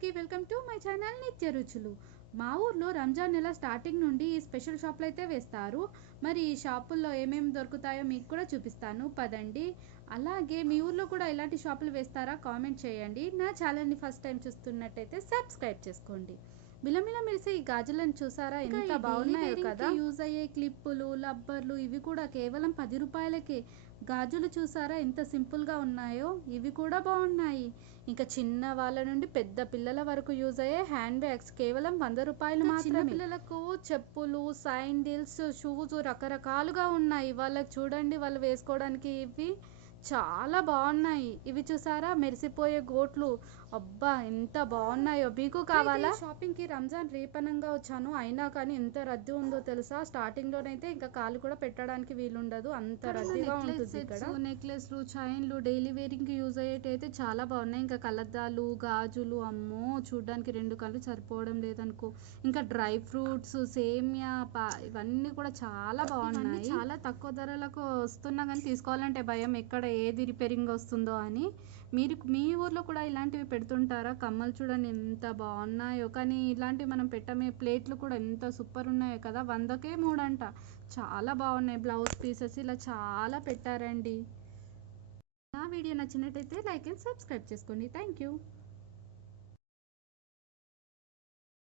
అందరికీ welcome to my channel నిత్య రుచులు. మా ఊర్లో రంజాన్ నెల స్టార్టింగ్ నుండి ఈ స్పెషల్ షాపులు అయితే వేస్తారు. మరి ఈ షాపుల్లో ఏమేమి దొరుకుతాయో మీకు కూడా చూపిస్తాను, పదండి. అలాగే మీ ఊర్లో కూడా ఇలాంటి షాపులు వేస్తారా కామెంట్ చేయండి. నా ఛానల్ని ఫస్ట్ టైం చూస్తున్నట్టయితే సబ్స్క్రైబ్ చేసుకోండి. మిలమిల మెరిసే ఈ గాజులను చూసారా, ఎంత బాగున్నాయో కదా. యూజ్ అయ్యే క్లిప్పులు, లబ్బర్లు ఇవి కూడా కేవలం 10 రూపాయలకే. గాజులు చూసారా ఎంత సింపుల్గా ఉన్నాయో, ఇవి కూడా బాగున్నాయి. ఇంకా చిన్న వాళ్ళ నుండి పెద్ద పిల్లల వరకు యూజ్ అయ్యే హ్యాండ్ బ్యాగ్స్ కేవలం 100 రూపాయలు మాత్రమే. చిన్న పిల్లలకు చెప్పులు, శాండిల్స్, షూస్ రకరకాలుగా ఉన్నాయి. వాళ్ళకి చూడండి, వాళ్ళు వేసుకోవడానికి ఇవి చాలా బాగున్నాయి. ఇవి చూసారా మెరిసిపోయే గోట్లు, అబ్బా ఎంత బాగున్నాయో. మీకు కావాలా? షాపింగ్ కి రంజాన్ రేపనంగా వచ్చాను, అయినా కానీ ఎంత రద్దీ ఉందో తెలుసా. స్టార్టింగ్ లోనైతే ఇంకా కాలు కూడా పెట్టడానికి వీలుండదు, అంత రద్దీగా ఉంటుంది ఇక్కడ. నెక్లెస్లు, చైన్లు డైలీ వేరింగ్ కి యూజ్ అయ్యేటైతే చాలా బాగున్నాయి. ఇంకా కలద్దాలు, గాజులు, అమ్మో చూడడానికి 2 కళ్ళు సరిపోవడం లేదనుకో. ఇంకా డ్రై ఫ్రూట్స్, సేమియా, ఇవన్నీ కూడా చాలా బాగున్నాయి. చాలా తక్కువ ధరలకు వస్తున్నా కానీ తీసుకోవాలంటే భయం, ఎక్కడ ఏది రిపేరింగ్ వస్తుందో అని. మీ ఊర్లో కూడా ఇలాంటివి పెడుతుంటారా? కమ్మలు చూడండి ఎంత బాగున్నాయో, కానీ ఇలాంటివి మనం పెట్టమే. ప్లేట్లు కూడా ఎంత సూపర్ ఉన్నాయో కదా, 100కే 3 అంట. చాలా బాగున్నాయి. బ్లౌజ్ పీసెస్ ఇలా చాలా పెట్టారండి. నా వీడియో నచ్చినట్టయితే లైక్ అండ్ సబ్స్క్రైబ్ చేసుకోండి. Thank you.